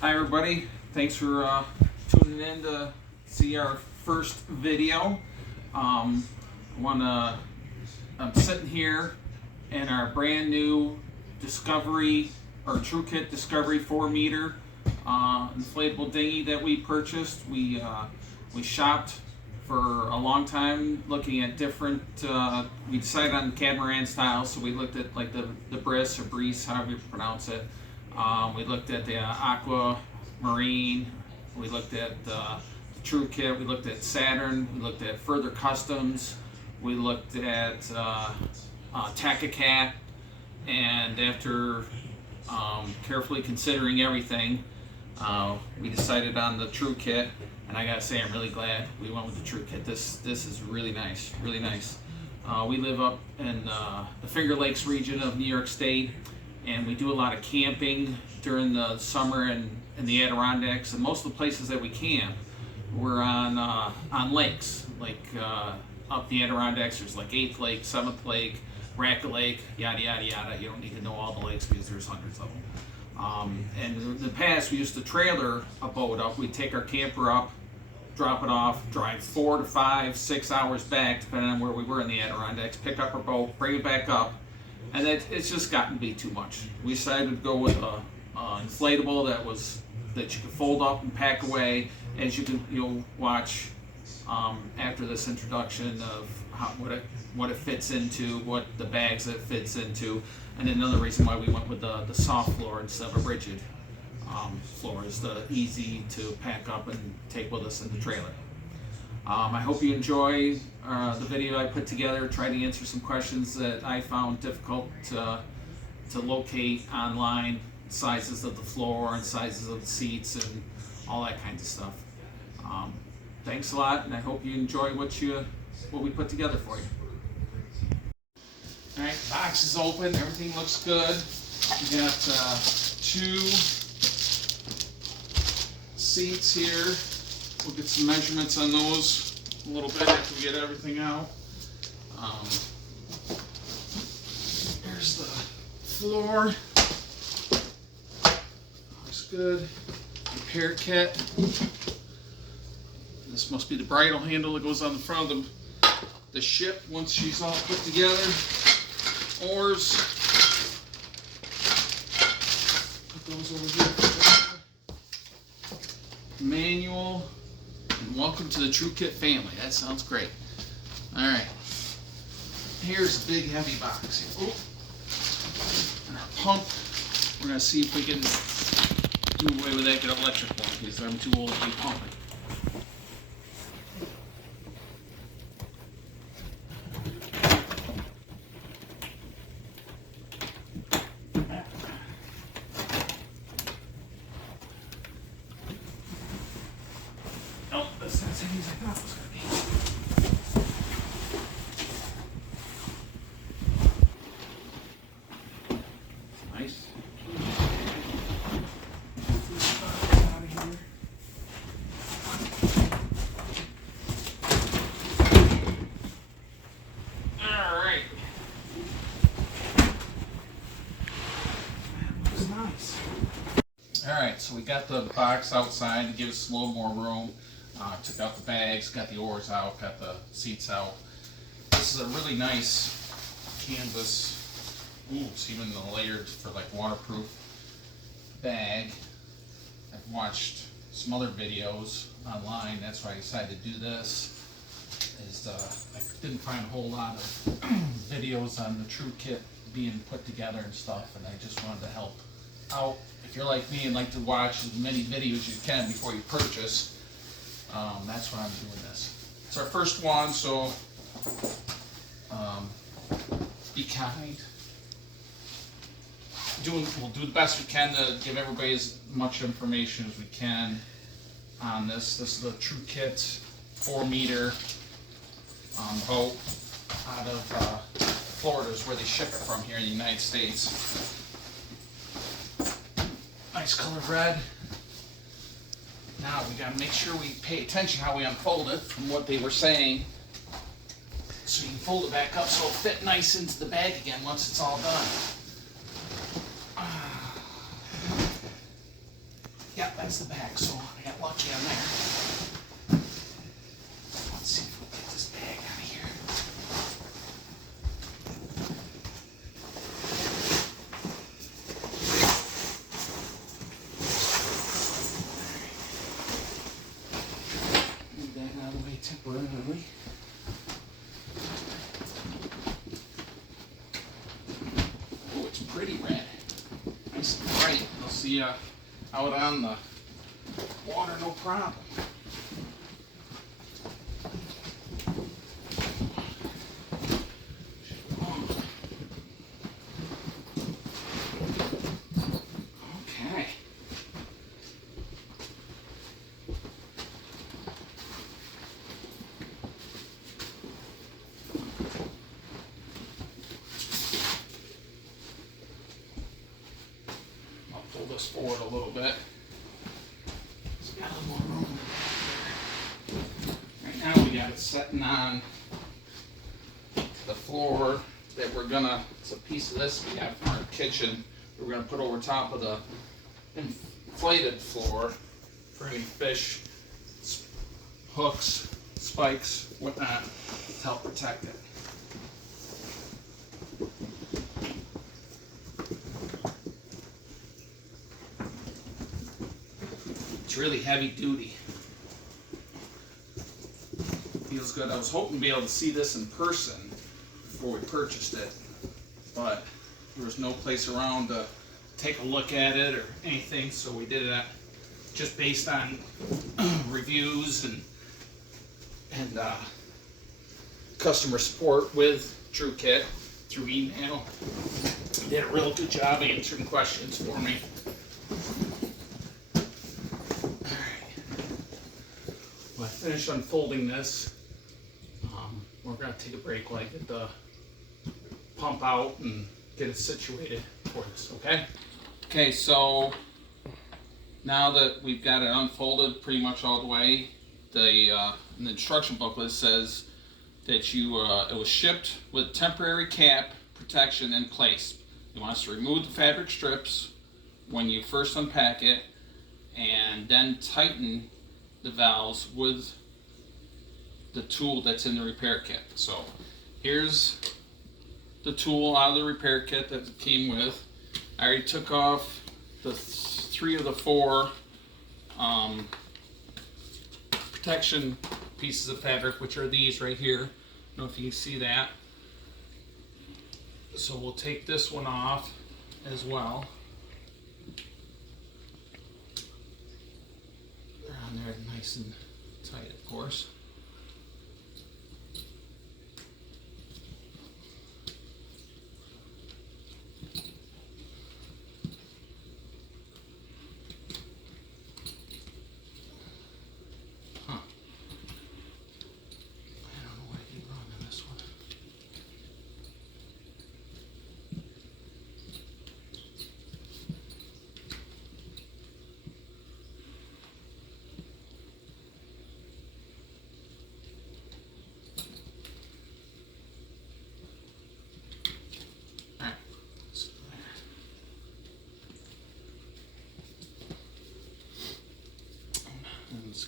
Hi everybody, thanks for tuning in to see our first video. I'm sitting here in our brand new Discovery, or TRUEKIT Discovery 4-meter inflatable dinghy that we purchased. We shopped for a long time looking at different, we decided on catamaran style, so we looked at like the Briss or Breeze, however you pronounce it. We looked at the Aqua Marine, we looked at the TRUEKIT, we looked at Saturn, we looked at Further Customs, we looked at TACACAT, and after carefully considering everything, we decided on the TRUEKIT, and I gotta say I'm really glad we went with the TRUEKIT. This is really nice, really nice. We live up in the Finger Lakes region of New York State, and we do a lot of camping during the summer in the Adirondacks, and most of the places that we camp, we're on lakes, like up the Adirondacks. There's like 8th Lake, 7th Lake, Racket Lake, yada yada yada. You don't need to know all the lakes because there's hundreds of them. And in the past, we used to trailer a boat up. We'd take our camper up, drop it off, drive 4 to 5, 6 hours back, depending on where we were in the Adirondacks, pick up our boat, bring it back up, and it's just gotten to be too much. We decided to go with a inflatable that you could fold up and pack away. As you'll watch after this introduction of what it fits into, what the bags that it fits into, and another reason why we went with the soft floor instead of a rigid floor is the easy to pack up and take with us in the trailer. I hope you enjoy the video I put together. Try to answer some questions that I found difficult to locate online, sizes of the floor and sizes of the seats and all that kind of stuff. Thanks a lot, and I hope you enjoy what we put together for you. All right, box is open. Everything looks good. We got 2 seats here. We'll get some measurements on those a little bit after we get everything out. Here's the floor. Looks good. Repair kit. This must be the bridle handle that goes on the front of the ship once she's all put together. Oars. Put those over here. Manual. And welcome to the TRUEKIT family. That sounds great. Alright. Here's a big heavy box. Oh. And our pump. We're going to see if we can do away with that, get an electric one, because I'm too old to be pumping. Oh, that's not as heavy as I thought it was going to be. Nice. Alright. That looks nice. Alright, so we got the box outside to give us a little more room. Took out the bags, got the oars out, got the seats out. This is a really nice canvas. Ooh, it's even layered for like waterproof bag. I've watched some other videos online. That's why I decided to do this. I didn't find a whole lot of videos on the TRUEKIT being put together and stuff, and I just wanted to help out. If you're like me and like to watch as many videos as you can before you purchase, that's why I'm doing this. It's our first one, so be kind. We'll do the best we can to give everybody as much information as we can on this. This is the TRUEKIT 4-meter boat out of Florida is where they ship it from here in the United States. Nice color red. Now we gotta make sure we pay attention how we unfold it from what they were saying. So you can fold it back up so it'll fit nice into the bag again once it's all done. Yeah, that's the back, so I got lucky on there. Let's see if we'll get this bag out of here. Move that out of the way temporarily. Oh, it's pretty red. Nice and bright. You'll see out on the water, no problem. Okay. I'll pull this forward a little bit. Got a little more room there. Right now we got it setting on the floor that we're gonna, it's a piece of this we have from our kitchen that we're gonna put over top of the inflated floor for any fish, hooks, spikes, whatnot, to help protect it. It's really heavy duty. Feels good. I was hoping to be able to see this in person before we purchased it, but there was no place around to take a look at it or anything, so we did it just based on reviews and customer support with TRUEKIT through email. They did a real good job answering questions for me. When I finish unfolding this, we're going to take a break while I get the pump out and get it situated for this, okay? Okay, so now that we've got it unfolded pretty much all the way, in the instruction booklet says that it was shipped with temporary cap protection in place. You want us to remove the fabric strips when you first unpack it and then tighten the valves with the tool that's in the repair kit. So here's the tool out of the repair kit that it came with. I already took off the 3 of the 4 protection pieces of fabric, which are these right here. I don't know if you can see that. So we'll take this one off as well. They're on there nice and tight, of course.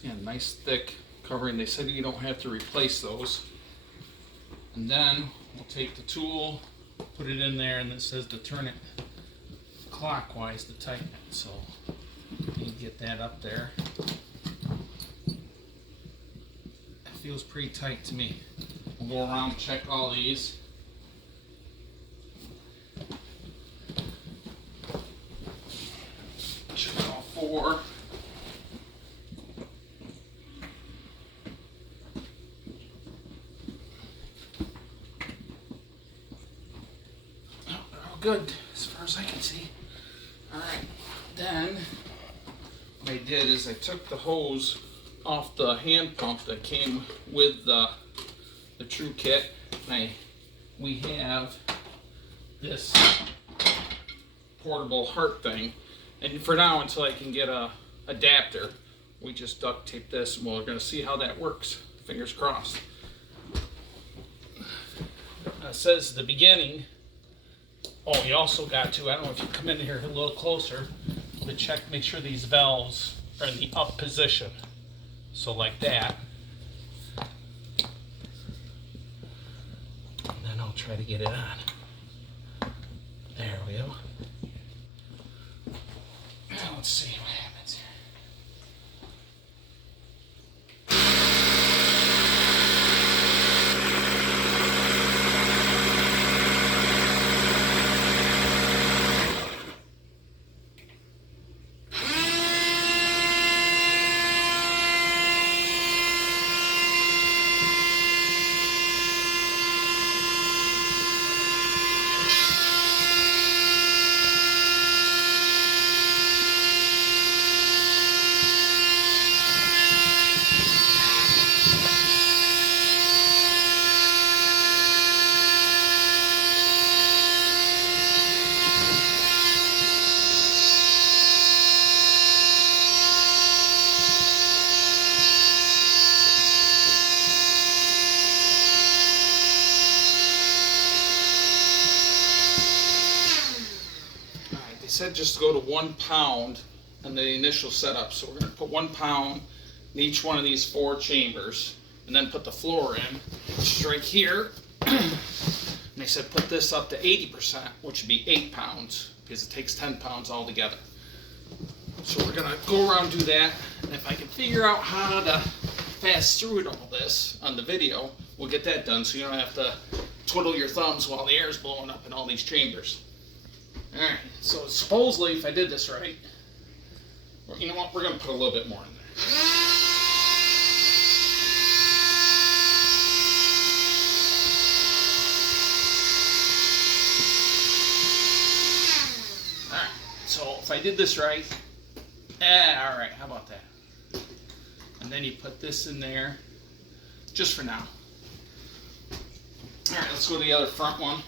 Again, nice thick covering. They said you don't have to replace those. And then we'll take the tool, put it in there, and it says to turn it clockwise to tighten it. So you need to get that up there. It feels pretty tight to me. We'll go around and check all these. Check all 4. Good, as far as I can see. Alright, then what I did is I took the hose off the hand pump that came with the TRUEKIT. We have this portable heart thing, and for now, until I can get a adapter, we just duct tape this, and we're going to see how that works. Fingers crossed. It says at the beginning. Oh, you also got to, I don't know if you come in here a little closer, but check, make sure these valves are in the up position. So like that. And then I'll try to get it on. There we go. Now let's see what happens here. Said just to go to 1 pound in the initial setup. So we're going to put 1 pound in each one of these 4 chambers and then put the floor in, which is right here. And they said put this up to 80%, which would be 8 pounds because it takes 10 pounds altogether. So we're going to go around and do that. And if I can figure out how to fast through all this on the video, we'll get that done so you don't have to twiddle your thumbs while the air is blowing up in all these chambers. Alright, so supposedly if I did this right, well, you know what, we're going to put a little bit more in there. Alright, so if I did this right, alright, how about that? And then you put this in there, just for now. Alright, let's go to the other front one.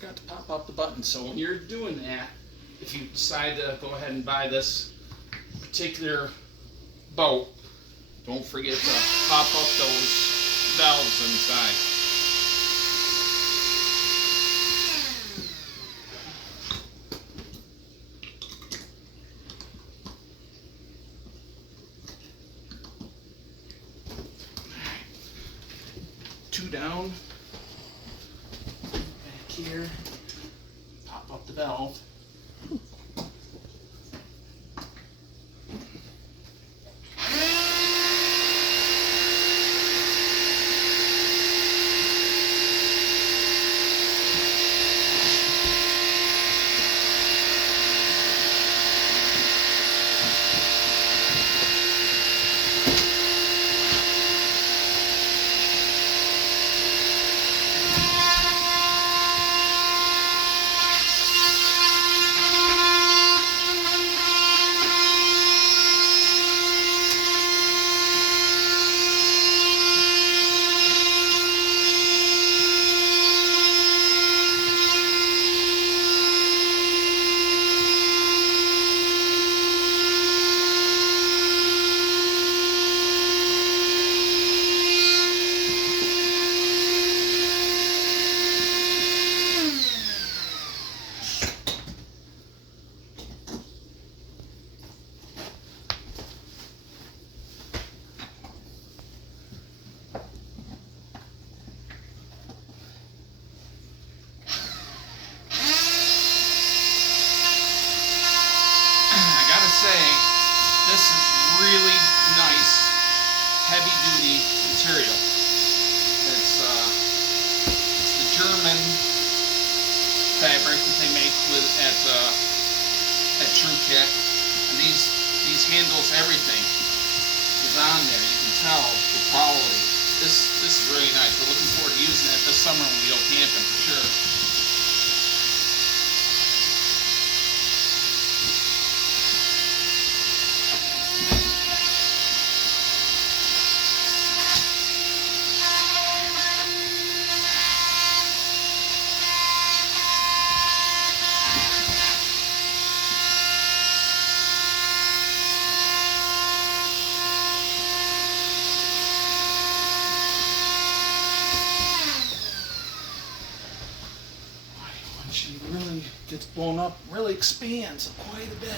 Got to pop up the button. So when you're doing that, if you decide to go ahead and buy this particular boat, don't forget to pop up those valves inside. Two down. Back here. Pop up the valve. fabric that they make at TRUEKIT, and these handles, everything is on there. You can tell the quality. This is really nice. We're looking forward to using it this summer when we go camping for sure. She really gets blown up, really expands quite a bit.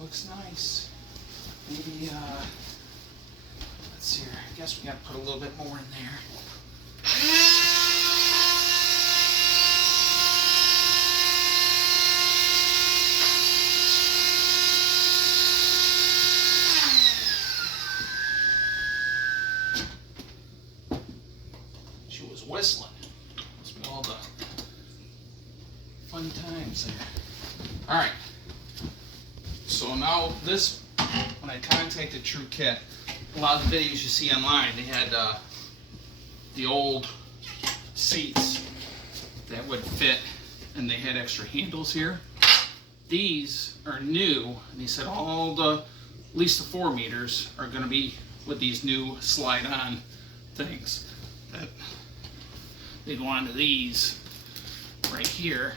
Looks nice. Maybe, let's see here. I guess we gotta put a little bit more in there. She was whistling. All the fun times there. All right. So now this, when I contacted TRUEKIT, a lot of the videos you see online, they had the old seats that would fit, and they had extra handles here. These are new, and they said at least the 4 meters are going to be with these new slide-on things that they go onto these right here.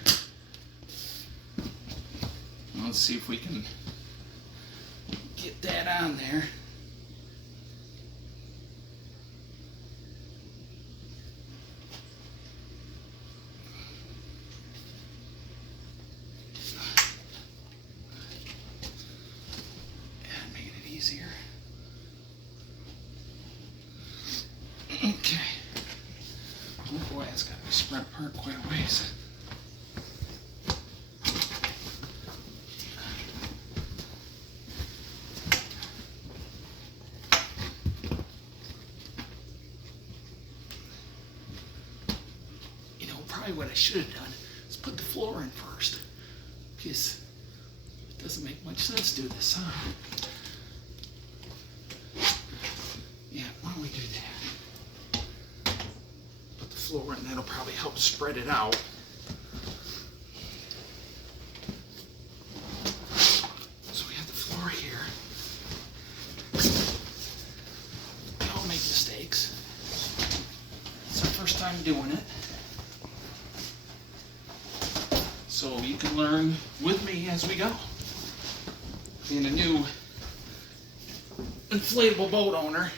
Let's see if we can get that on there. And making it easier. Okay. Oh boy, it's got to be spread apart quite a ways. You know, probably what I should have done is put the floor in first, because it doesn't make much sense to do this, huh? Yeah, why don't we do that? Floor, and that'll probably help spread it out. So we have the floor here. We all make mistakes. It's our first time doing it. So you can learn with me as we go. Being a new inflatable boat owner,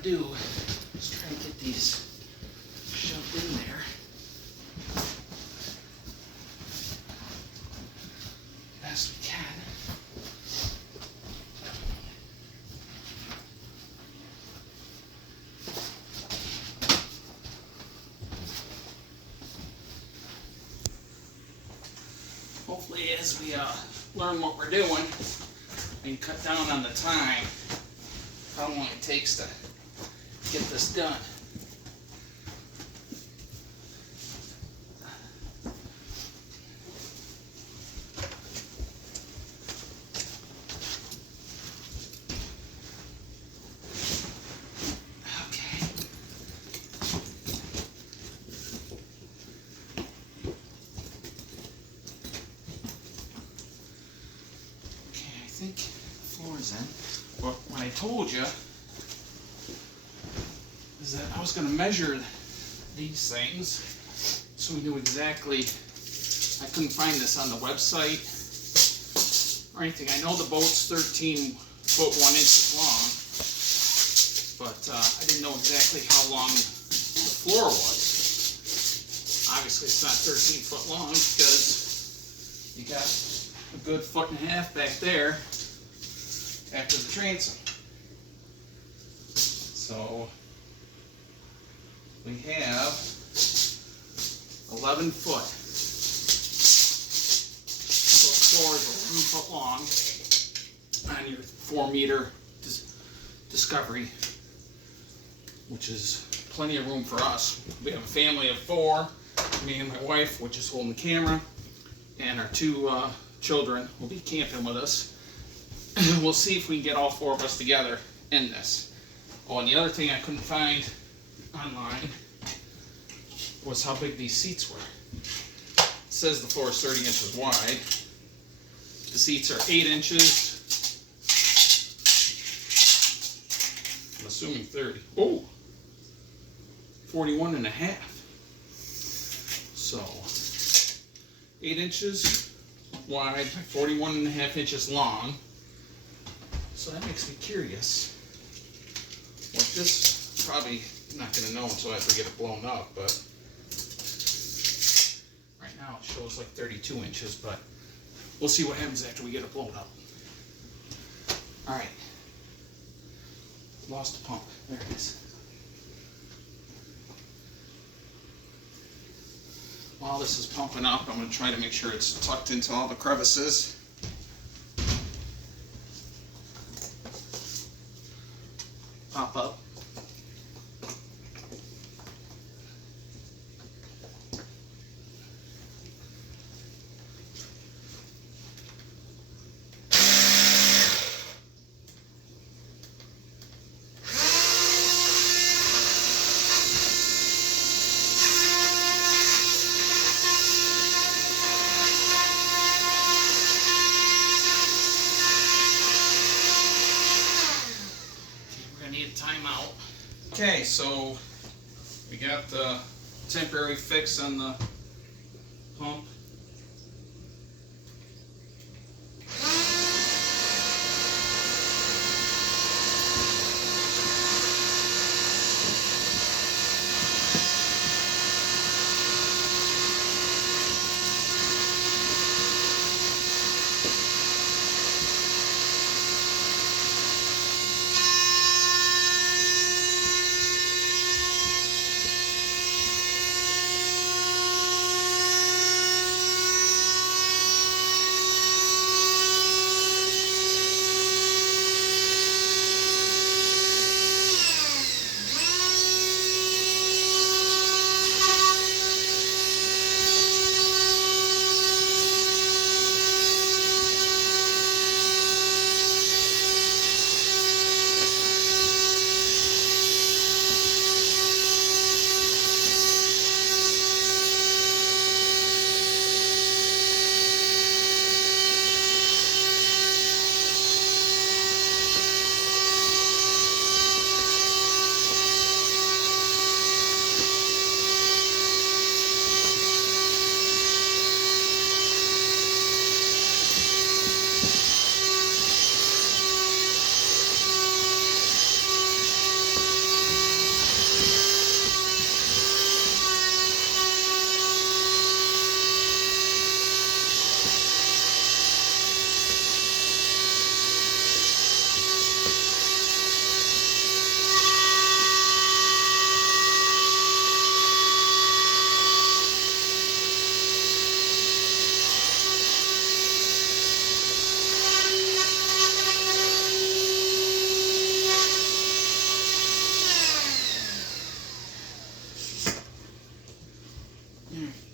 do is try to get these shoved in there. Best we can. Hopefully as we learn what we're doing, we can cut down on the time, how long it takes to get this done. Okay. Okay, I think the floor's in. But when I told you is that I was going to measure these things so we knew exactly. I couldn't find this on the website or anything. I know the boat's 13 foot 1 inches long, but I didn't know exactly how long the floor was. Obviously it's not 13 foot long because you got a good 1.5 feet back there after the transom. So we have 11 foot. So the floor is 11 foot long. on your 4-meter Discovery, which is plenty of room for us. We have a family of 4, me and my wife, which is holding the camera, and our 2 children will be camping with us. We'll see if we can get all 4 of us together in this. Oh, and the other thing I couldn't find online was how big these seats were. It says the floor is 30 inches wide. The seats are 8 inches. I'm assuming 30. Oh, 41 and a half. So 8 inches wide by 41 and a half inches long. So that makes me curious what this, probably not going to know until after we get it blown up, but right now it shows like 32 inches, but we'll see what happens after we get it blown up. Alright, lost the pump, there it is. While this is pumping up, I'm going to try to make sure it's tucked into all the crevices. Pop up. Timeout. Okay, so we got the temporary fix on the pump.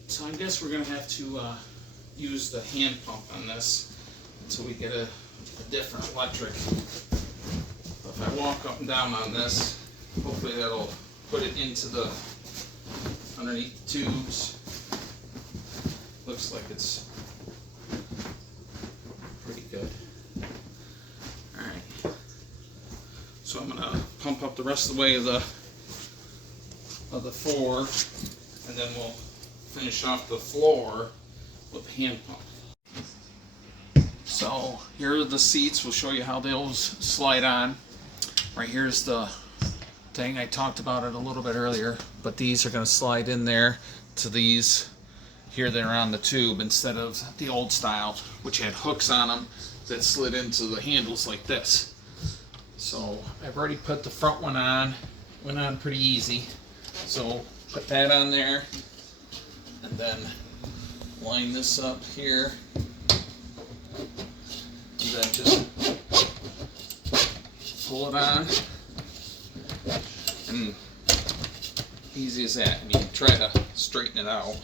So I guess we're going to have to use the hand pump on this until we get a different electric. If I walk up and down on this, hopefully that'll put it into the underneath the tubes. Looks like it's pretty good. Alright. So I'm going to pump up the rest of the way of the 4, and then we'll finish off the floor with the hand pump. So here are the seats. We'll show you how those slide on. Right here's the thing. I talked about it a little bit earlier, but these are going to slide in there to these here that are on the tube instead of the old style, which had hooks on them that slid into the handles like this. So I've already put the front one on. Went on pretty easy. So put that on there, and then line this up here, and then just pull it on, and easy as that. And you try to straighten it out.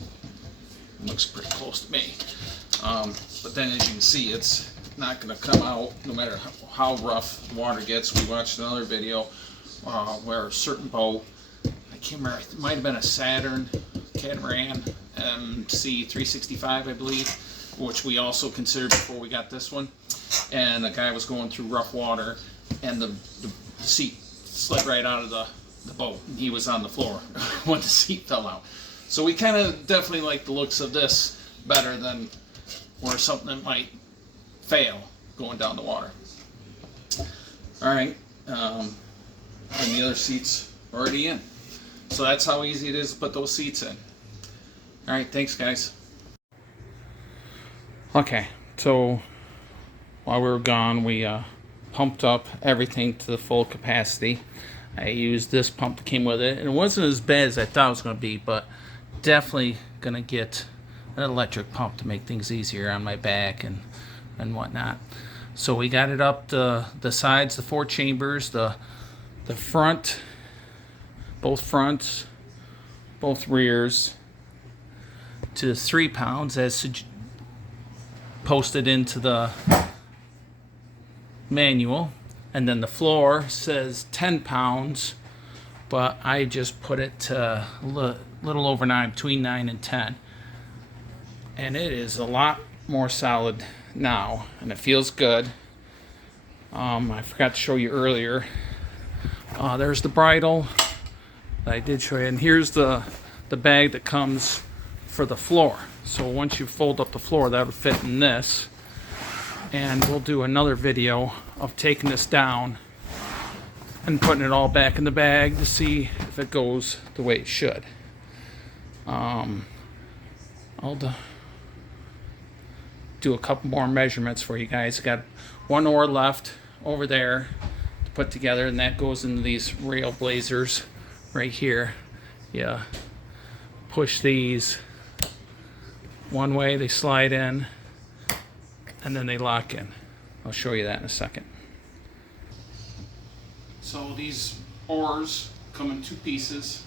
It looks pretty close to me. But then as you can see, it's not going to come out no matter how rough water gets. We watched another video where a certain boat, I can't remember, it might have been a Saturn catamaran MC365, I believe, which we also considered before we got this one. And the guy was going through rough water, and the seat slid right out of the boat, and he was on the floor when the seat fell out. So we kind of definitely like the looks of this better than or something that might fail going down the water. All right, and the other seat's already in. So that's how easy it is to put those seats in. All right, thanks guys. Okay, so while we were gone, we pumped up everything to the full capacity. I used this pump that came with it, and it wasn't as bad as I thought it was going to be, but definitely going to get an electric pump to make things easier on my back and whatnot. So we got it up the sides, the 4 chambers, the front, both fronts, both rears, to 3 pounds as posted into the manual. And then the floor says 10 pounds, but I just put it to a little over 9, between 9 and 10. And it is a lot more solid now, and it feels good. I forgot to show you earlier. There's the bridle that I did show you, and here's the bag that comes for the floor. So once you fold up the floor, that would fit in this. And we'll do another video of taking this down and putting it all back in the bag to see if it goes the way it should. I'll do a couple more measurements for you guys. I got 1 oar left over there to put together, and that goes into these rail blazers right here. Yeah, push these one way, they slide in, and then they lock in. I'll show you that in a second. So these oars come in 2 pieces.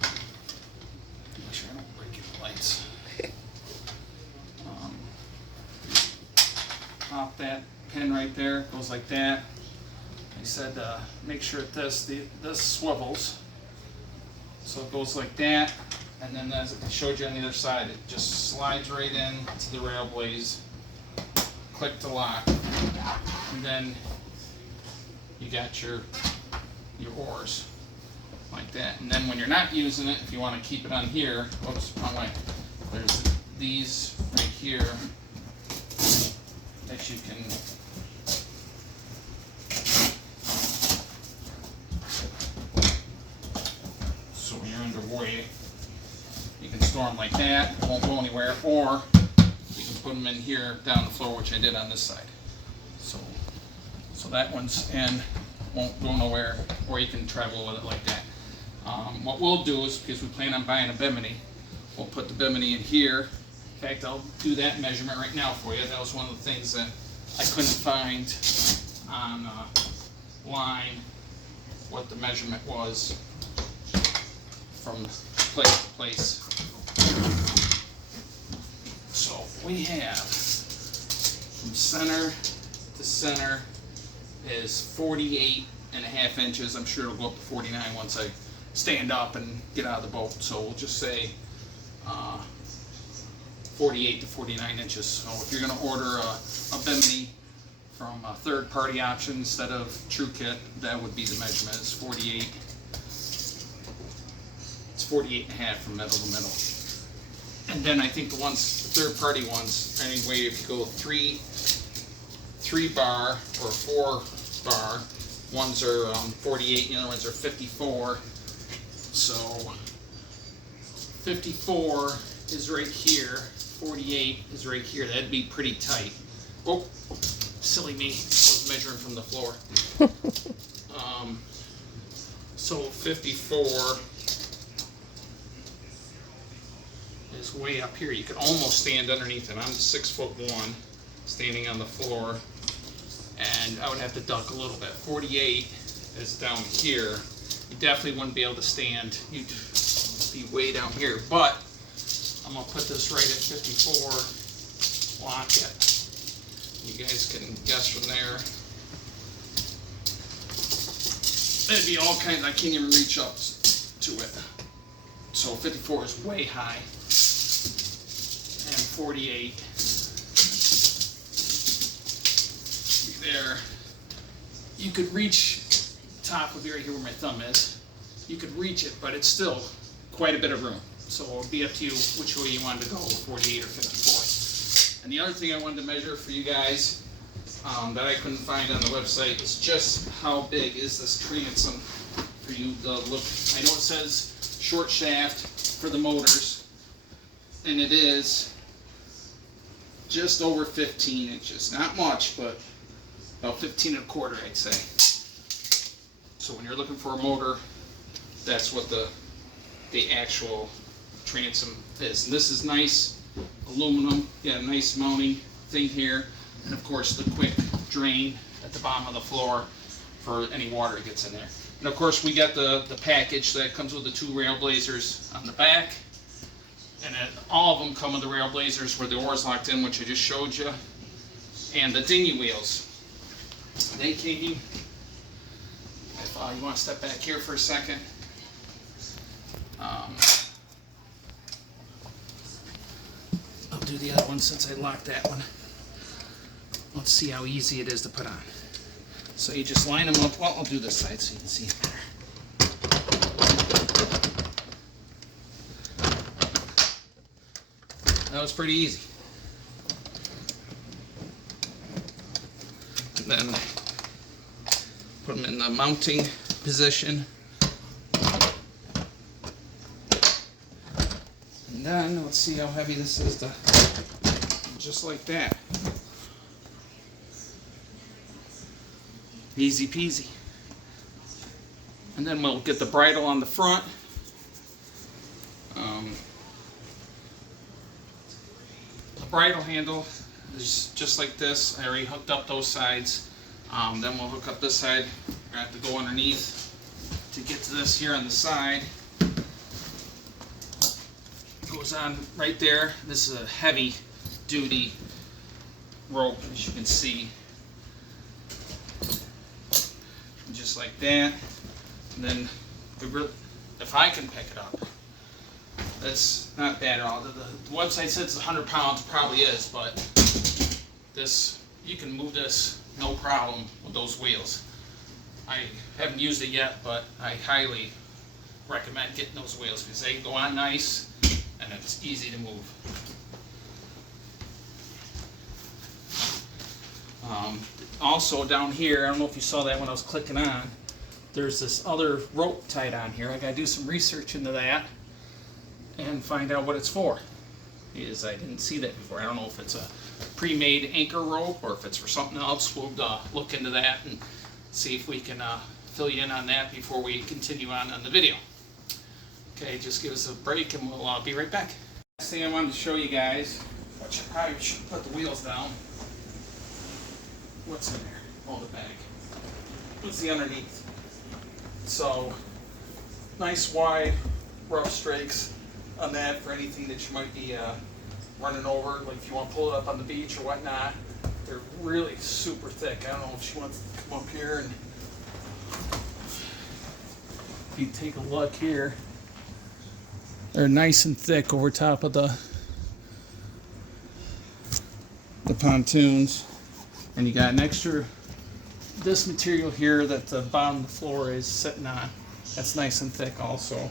Make sure I don't break any lights. Pop that pin right there, goes like that. I said make sure that this swivels. So it goes like that, and then as I showed you on the other side, it just slides right in to the rail blaze. Click to lock, and then you got your oars like that. And then when you're not using it, if you want to keep it on here, oops, wrong way. There's these right here that you can so when you're underway, you can store them like that. It won't go anywhere, or you can put them in here down the floor, which I did on this side. So that one's in, won't go nowhere, or you can travel with it like that. What we'll do is, because we plan on buying a bimini, we'll put the bimini in here. In fact, I'll do that measurement right now for you. That was one of the things that I couldn't find on line, what the measurement was from place to place. So we have from center to center is 48.5 inches. I'm sure it'll go up to 49 once I stand up and get out of the boat. So we'll just say 48 to 49 inches. So if you're going to order a bimini from a third-party option instead of TRUEKIT, that would be the measurement. It's 48. It's 48.5 from middle to middle. And then I think the third-party ones, anyway, if you go 3 bar or 4 bar, ones are 48, the other ones are 54. So 54 is right here, 48 is right here. That'd be pretty tight. Oh, silly me, I was measuring from the floor. So 54 is way up here. You could almost stand underneath it. I'm 6'1", standing on the floor, and I would have to duck a little bit. 48 is down here. You definitely wouldn't be able to stand. You'd be way down here, but I'm gonna put this right at 54, lock it. You guys can guess from there. It'd be all kinds, I can't even reach up to it. So 54 is way high. And 48. There. You could reach top of right here where my thumb is. You could reach it, but it's still quite a bit of room. So it'll be up to you which way you want to go, 48 or 54. And the other thing I wanted to measure for you guys that I couldn't find on the website is just how big is this transom for you to look. I know it says short shaft for the motors, and it is just over 15 inches. Not much, but about 15 and a quarter, I'd say. So when you're looking for a motor, that's what the actual transom is. And this is nice aluminum. You got a nice mounting thing here, and of course the quick drain at the bottom of the floor for any water that gets in there. And of course we got the package that comes with the 2 rail blazers on the back, and all of them come with the rail blazers where the oar's locked in, which I just showed you, and the dinghy wheels. They came. If you want to step back here for a second. I'll do the other one since I locked that one. Let's see how easy it is to put on. So you just line them up. Well, I'll do this side so you can see it better. That was pretty easy. And then put them in the mounting position. And then let's see how heavy this is to, just like that. Easy peasy. And then we'll get the bridle on the front. The bridle handle is just like this. I already hooked up those sides. Then we'll hook up this side. I have to go underneath to get to this here on the side. It goes on right there. This is a heavy duty rope, as you can see. Just like that. And then if I can pick it up, that's not bad at all. The website says it's 100 pounds, probably is, but this, you can move this no problem with those wheels. I haven't used it yet, but I highly recommend getting those wheels because they go on nice and it's easy to move. Also down here, I don't know if you saw that when I was clicking on, there's this other rope tied on here. I gotta do some research into that and find out what it's for. Because I didn't see that before. I don't know if it's a pre-made anchor rope or if it's for something else. We'll look into that and see if we can fill you in on that before we continue on the video. Okay, just give us a break and we'll be right back. Last thing I wanted to show you guys, which I probably should put the wheels down. What's in there? Oh, the bag. What's the underneath? So, nice wide rough strakes on that for anything that you might be running over, like if you want to pull it up on the beach or whatnot. They're really super thick. I don't know if she wants to come up here and if you take a look here, they're nice and thick over top of the pontoons. And you got an extra, this material here that the bottom of the floor is sitting on. That's nice and thick also.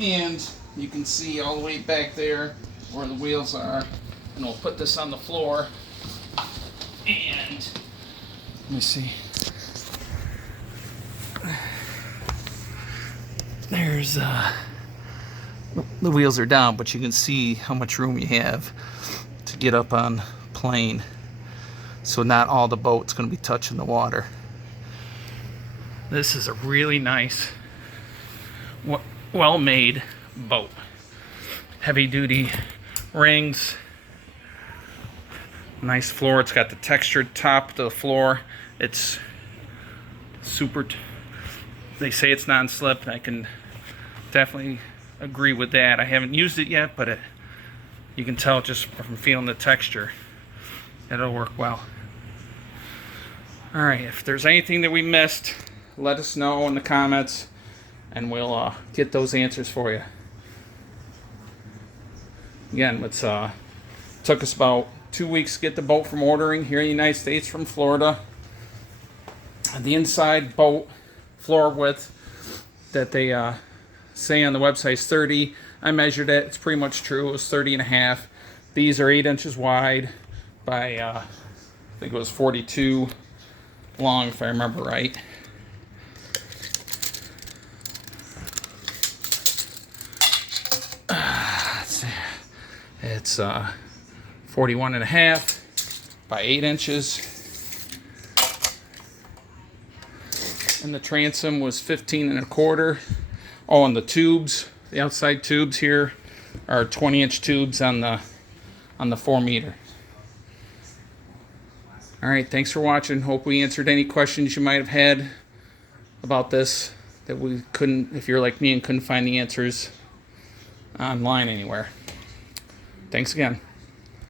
And you can see all the way back there where the wheels are. And we'll put this on the floor. And let me see. There's the wheels are down, but you can see how much room you have to get up on plane. So not all the boat's going to be touching the water. This is a really nice, well-made boat. Heavy-duty rings, Nice floor. It's got the textured top to the floor. It's super. They say it's non-slip, and I can definitely agree with that. I haven't used it yet, but you can tell just from feeling the texture. It'll work well. All right, if there's anything that we missed, let us know in the comments, and we'll get those answers for you. Again, it's took us about 2 weeks to get the boat from ordering here in the United States from Florida. And the inside boat floor width that they say on the website is 30. I measured it. It's pretty much true. It was 30 and a half. These are 8 inches wide by I think it was 42 long, if I remember right. It's 41 and a half by 8 inches. And the transom was 15 and a quarter. Oh, and the tubes, the outside tubes here are 20-inch tubes on the 4 meter. All right, thanks for watching. Hope we answered any questions you might have had about this that we couldn't, if you're like me and couldn't find the answers online anywhere. Thanks again.